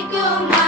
alaikum.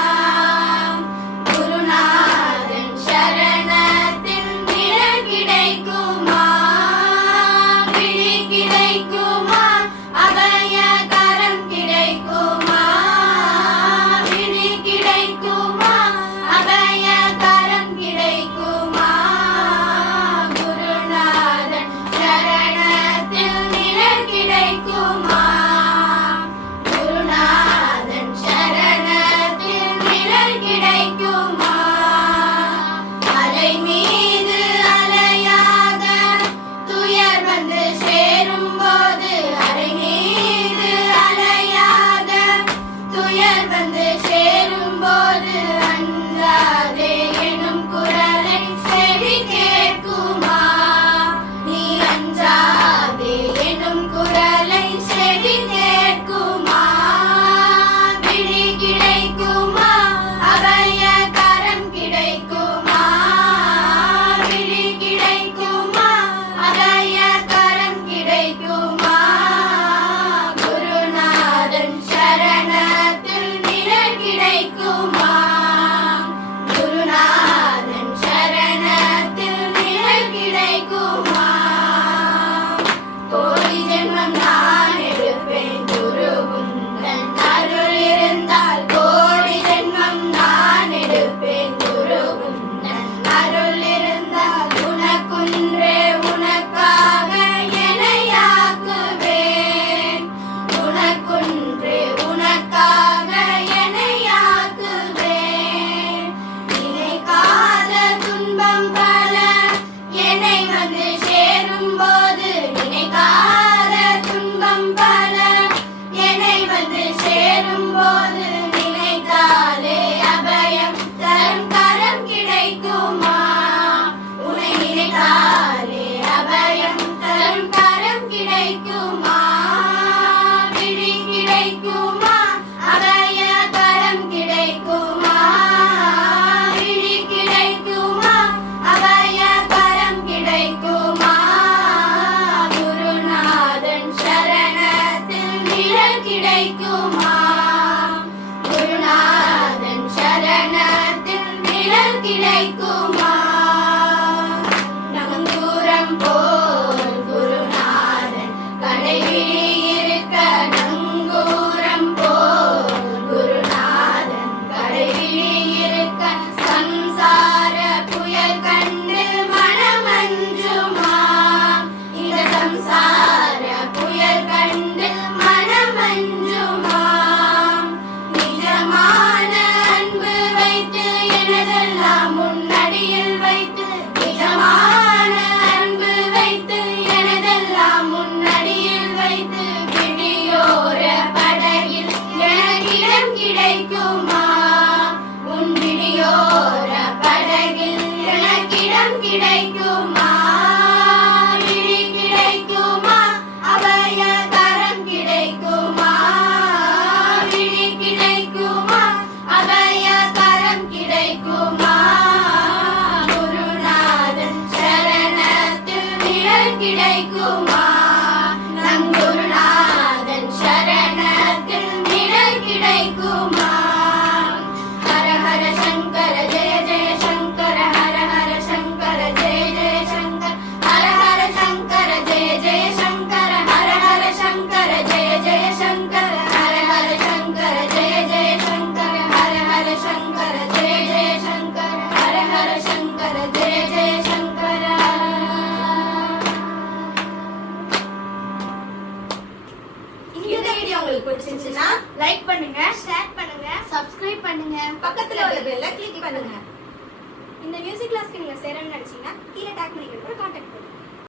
சேரன்னு நினச்சிங்கன்னா கீழே take பண்ணிக்கிட்டு